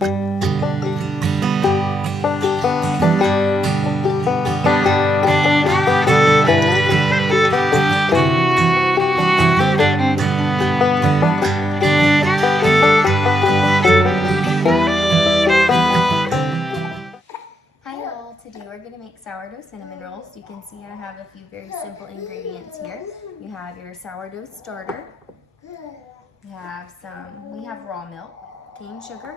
Today we're going to make sourdough cinnamon rolls. You can see I have a few very simple ingredients here. You have your sourdough starter. We have raw milk, cane sugar,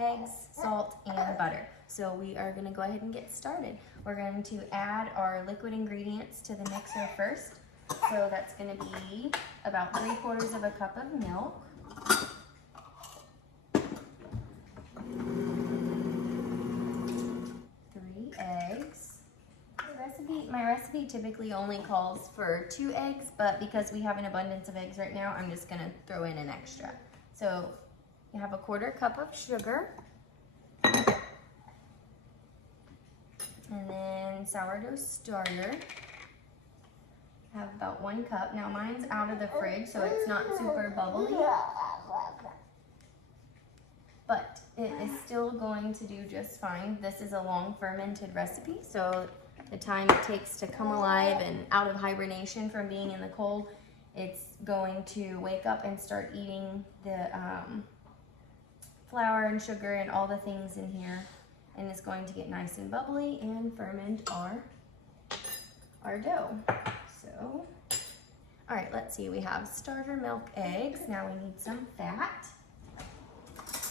eggs, salt, and butter. So we are going to go ahead and get started. We're going to add our liquid ingredients to the mixer first. So that's going to be about 3/4 of a cup of milk. Eggs. My recipe typically only calls for 2 eggs, but because we have an abundance of eggs right now, I'm just going to throw in an extra. So you have a 1/4 cup of sugar, and then sourdough starter. I have about 1 cup. Now mine's out of the fridge, so it's not super bubbly, but it is still going to do just fine. This is a long fermented recipe, so the time it takes to come alive and out of hibernation from being in the cold, it's going to wake up and start eating the flour and sugar and all the things in here, and it's going to get nice and bubbly and ferment our dough. So, all right, let's see. We have starter, milk, eggs. Now we need some fat.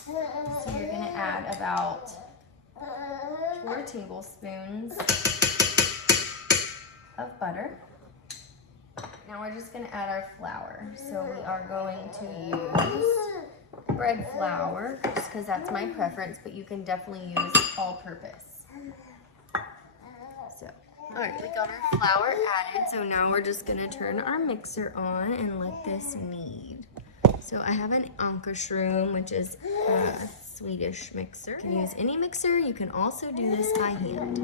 So you're going to add about 4 tablespoons of butter. Now we're just going to add our flour. So we are going to use bread flour, just because that's my preference, but you can definitely use all-purpose. So, all right, we got our flour added. So now we're just going to turn our mixer on and let this knead. So I have an Ankershroom, which is a Swedish mixer. You can use any mixer. You can also do this by hand.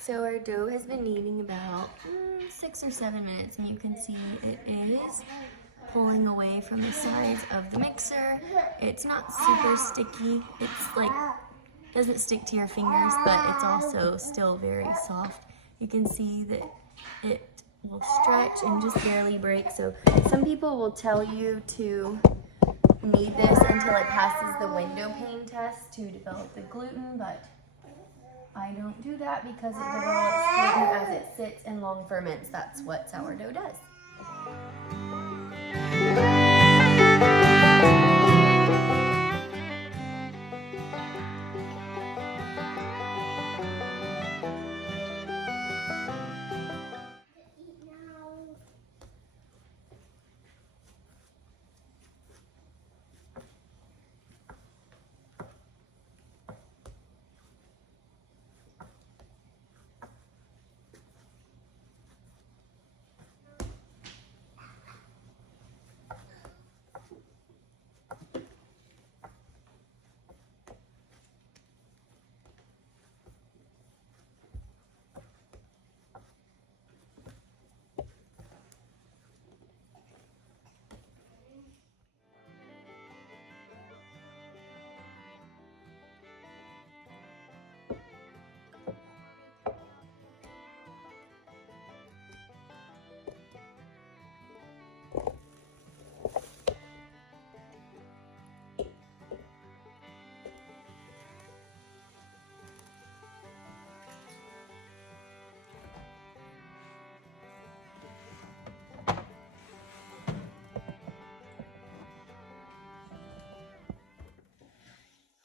So our dough has been kneading about 6 or 7 minutes, and you can see it is pulling away from the sides of the mixer. It's not super sticky. It's like, doesn't stick to your fingers, but it's also still very soft. You can see that it will stretch and just barely break. So some people will tell you to knead this until it passes the window pane test to develop the gluten, but I don't do that because it develops gluten as it sits and long ferments. That's what sourdough does.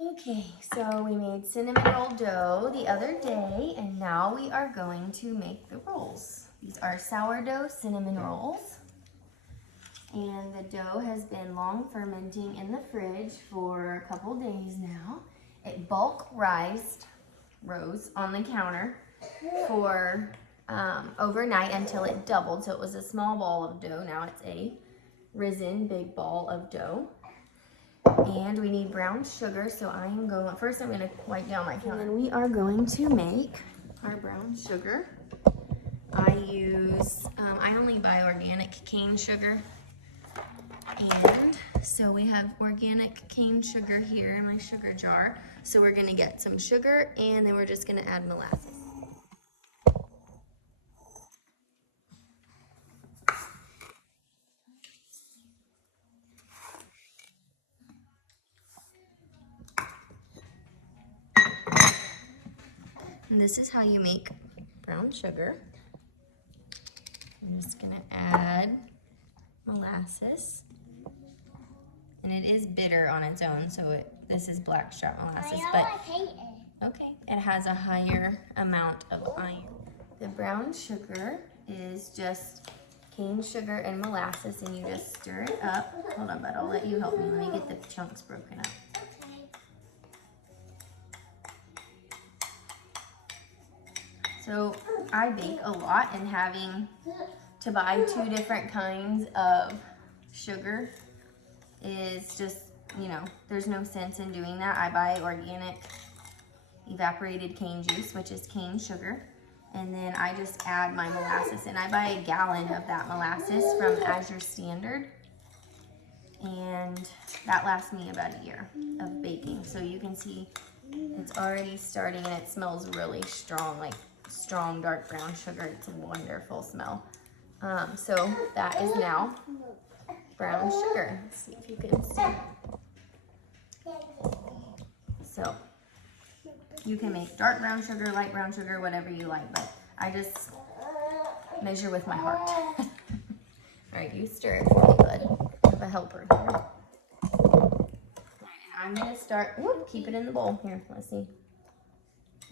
Okay, so we made cinnamon roll dough the other day, and now we are going to make the rolls. These are sourdough cinnamon rolls, and the dough has been long fermenting in the fridge for a couple days now. It bulk rose on the counter for overnight until it doubled. So it was a small ball of dough. Now it's a risen big ball of dough. And we need brown sugar. So I am going, first I'm going to wipe down my counter. And then we are going to make our brown sugar. I use, I only buy organic cane sugar. And so we have organic cane sugar here in my sugar jar. So we're gonna get some sugar and then we're just gonna add molasses. And this is how you make brown sugar. I'm just gonna add molasses. And it is bitter on its own, so this is blackstrap molasses, but okay, it has a higher amount of iron. The brown sugar is just cane sugar and molasses, and you just stir it up. Hold on, bud, I'll let you help me. Let me get the chunks broken up. So I bake a lot, and having to buy 2 different kinds of sugar is just, you know, there's no sense in doing that. I buy organic evaporated cane juice, which is cane sugar, and then I just add my molasses, and I buy a gallon of that molasses from Azure Standard, and that lasts me about a year of baking. So you can see it's already starting, and it smells really strong, like strong dark brown sugar. It's a wonderful smell. So that is now brown sugar. Let's see if you can see. So you can make dark brown sugar, light brown sugar, whatever you like, but I just measure with my heart. All right, you stir it for me, bud. I have a helper here. All right, and I'm gonna start, whoop, keep it in the bowl. Here, let's see.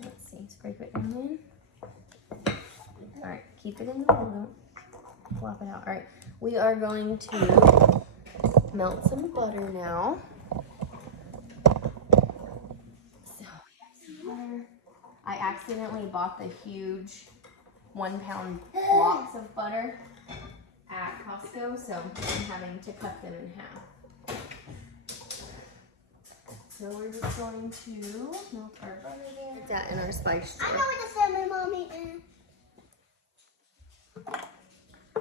Let's see, scrape it down in. All right, keep it in the bowl, don't flop it out. All right, we are going to melt some butter now. So we have some butter. I accidentally bought the huge 1-pound blocks of butter at Costco, so I'm having to cut them in half. So we're just going to melt our butter there. Put that in our spice jar. I know what the cinnamon mommy is.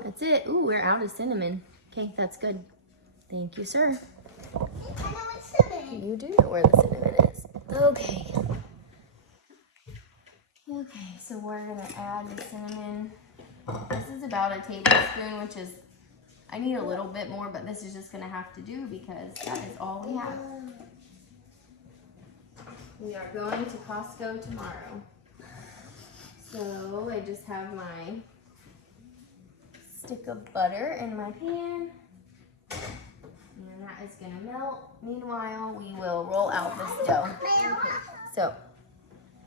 That's it. Ooh, we're out of cinnamon. Okay, that's good. Thank you, sir. I know what cinnamon. You do know where the cinnamon is. Okay. Okay, so we're gonna add the cinnamon. This is about a tablespoon, which is, I need a little bit more, but this is just gonna have to do because that is all we have. We are going to Costco tomorrow. So I just have my stick of butter in my pan, and that is gonna melt. Meanwhile, we will roll out this dough. So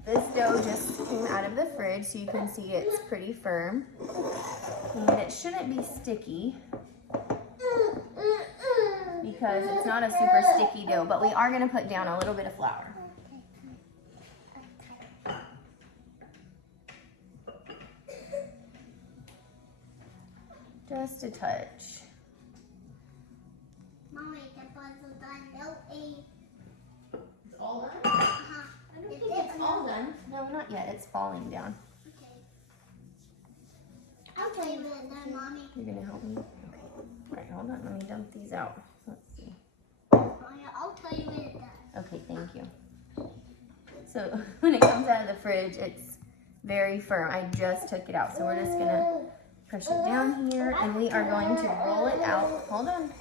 this dough just came out of the fridge, so you can see it's pretty firm, and it shouldn't be sticky because it's not a super sticky dough, but we are gonna put down a little bit of flour. Just a touch. Mommy, the puzzle done. No A. It's all done? I don't think it's all done. No, not yet. It's falling down. Okay. I'll tell you when it's done, Mommy. You're gonna help me? Okay. All right, hold on. Let me dump these out. Let's see. Mommy, I'll tell you when it's done. Okay, thank you. So when it comes out of the fridge, it's very firm. I just took it out, so we're just gonna push it down here, and we are going to roll it out. Hold on.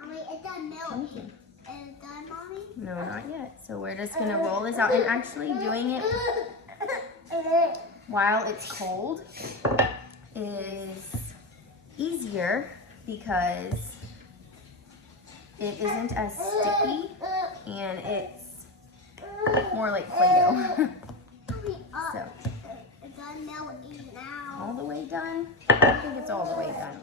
Mommy, it's done milk. Thank you. Is it done, Mommy? No, not yet. So we're just gonna roll this out, and actually doing it while it's cold is easier because it isn't as sticky and it's more like Play-Doh. So. It's done melting now. All the way done? I think it's all the way done.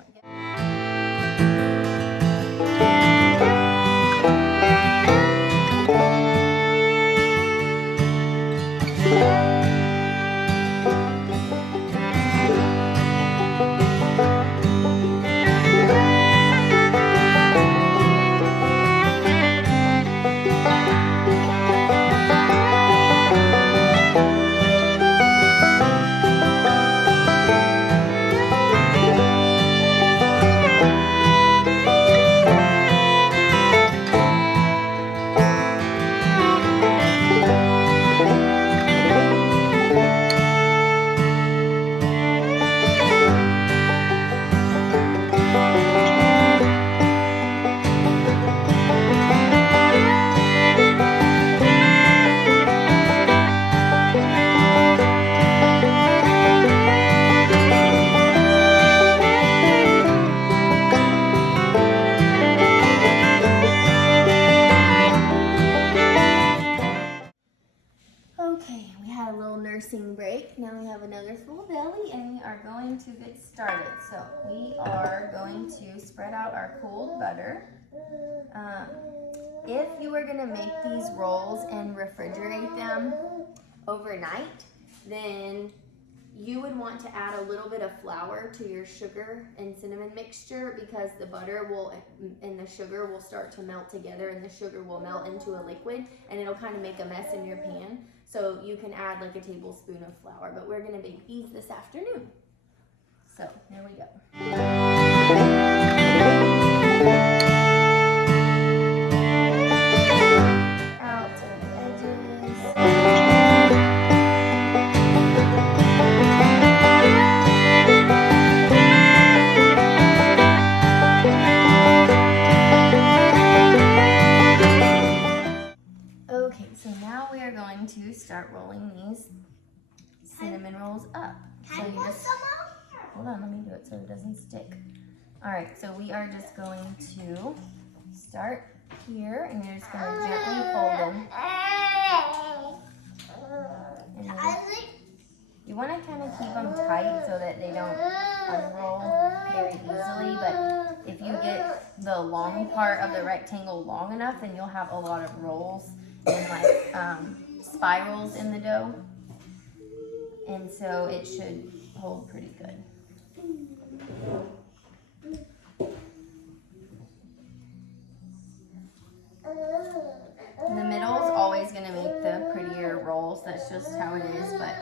have another full belly and we are going to get started. So we are going to spread out our cooled butter. If you were gonna make these rolls and refrigerate them overnight, then you would want to add a little bit of flour to your sugar and cinnamon mixture, because the butter and the sugar will start to melt together, and the sugar will melt into a liquid and it'll kind of make a mess in your pan. So you can add like a tablespoon of flour, but we're gonna bake these this afternoon. So here we go. Out to the edges. Okay, so now we are going to start rolling these cinnamon rolls up. So you just, hold on, let me do it so it doesn't stick. All right, so we are just going to start here, and you're just going to gently fold them. And then you want to kind of keep them tight so that they don't unroll very easily, but if you get the long part of the rectangle long enough, then you'll have a lot of rolls and like spirals in the dough, and so it should hold pretty good. The middle is always going to make the prettier rolls. That's just how it is, but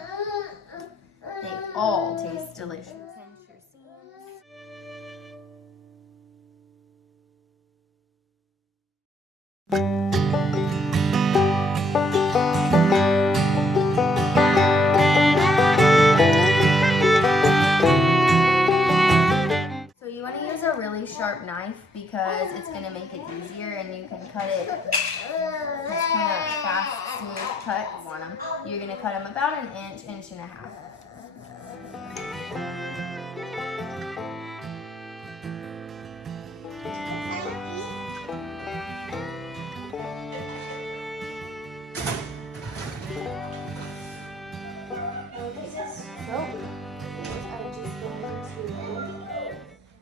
they all taste delicious. So you want to use a really sharp knife because it's going to make it easier, and you can cut it just kind of fast, smooth cuts on them. You're going to cut them about an inch, inch and a half.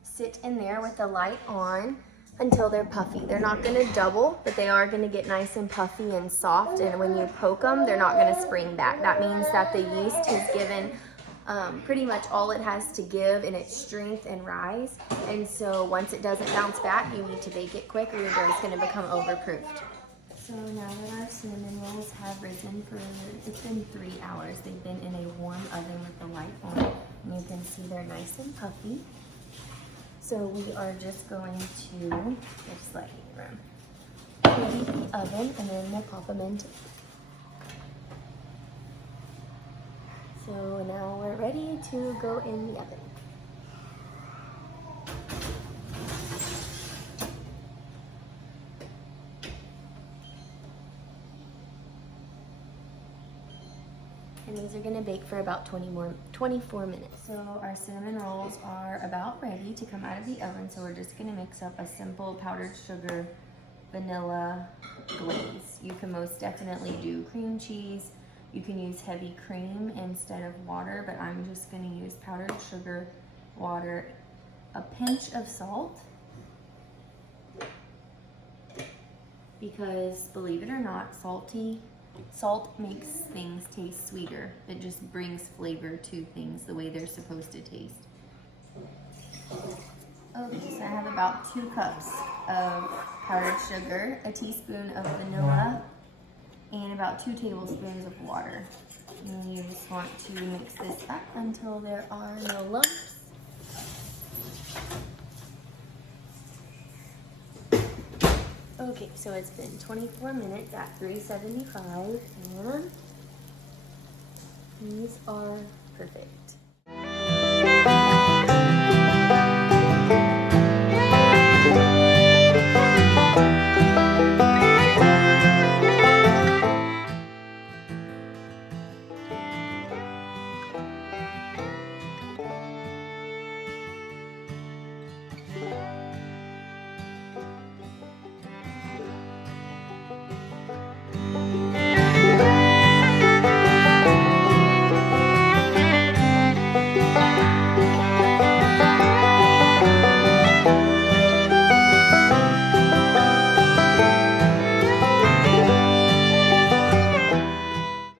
Sit in there with the light on until they're puffy. They're not going to double, but they are going to get nice and puffy and soft, and when you poke them, they're not going to spring back. That means that the yeast has given pretty much all it has to give in its strength and rise, and so once it doesn't bounce back, you need to bake it quick or your dough is going to become overproofed. So now that our cinnamon rolls have risen it's been 3 hours. They've been in a warm oven with the light on, and you can see they're nice and puffy. So we are just going to, just lightning room, preheat the oven, and then we'll pop them into. So now we're ready to go in the oven. And these are going to bake for about 24 minutes. So our cinnamon rolls are about ready to come out of the oven. So we're just going to mix up a simple powdered sugar, vanilla glaze. You can most definitely do cream cheese. You can use heavy cream instead of water, but I'm just going to use powdered sugar, water, a pinch of salt. Because believe it or not, salt makes things taste sweeter. It just brings flavor to things the way they're supposed to taste. Okay, so I have about 2 cups of powdered sugar, a teaspoon of vanilla, and about 2 tablespoons of water. And you just want to mix this up until there are no lumps. Okay, so it's been 24 minutes at 375, and these are perfect.